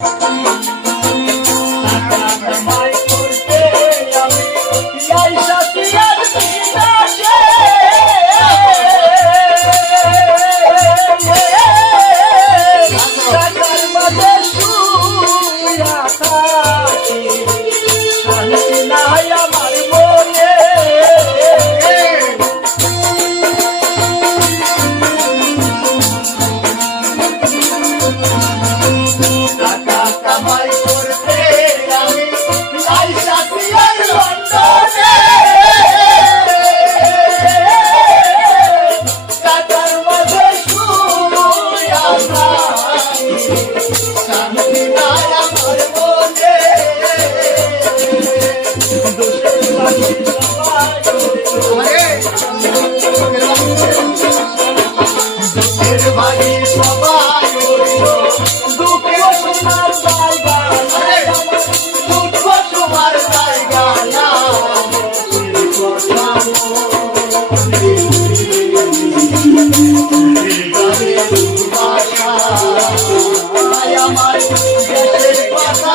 আমার আমার দেশের কথা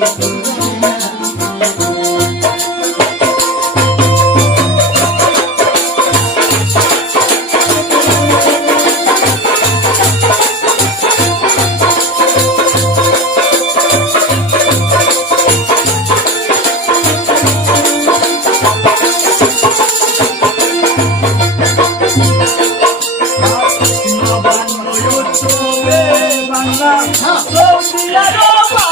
Bangla, Bangla, Bangla, Bangla,